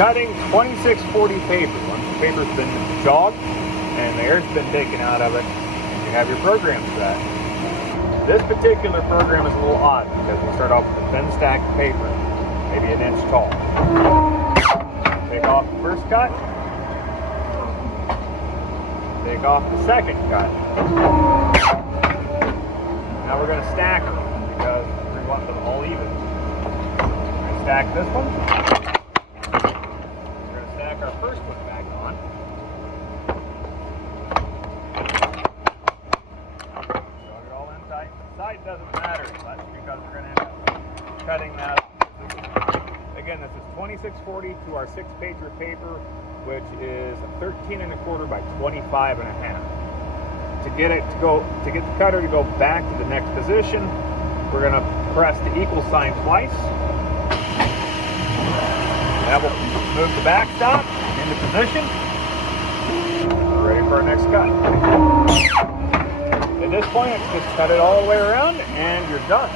cutting 2640 paper. Once the paper's been jogged and the air's been taken out of it, you have your program set. This particular program is a little odd because we start off with a thin stack of paper, maybe an inch tall. Take off the first cut. Take off the second cut. Now we're going to stack them because we want them all even. We're going to stack this one. We're going to stack our first one back on. Jog it all in tight. The side doesn't matter much because we're going to end up cutting that. Again, this is 2640 to our 6-pager paper, which is 13 1/4 by 25 1/2. To get the cutter to go back to the next position, we're going to press the equal sign twice. That will move the backstop into position. We're ready for our next cut. At this point, just cut it all the way around and you're done.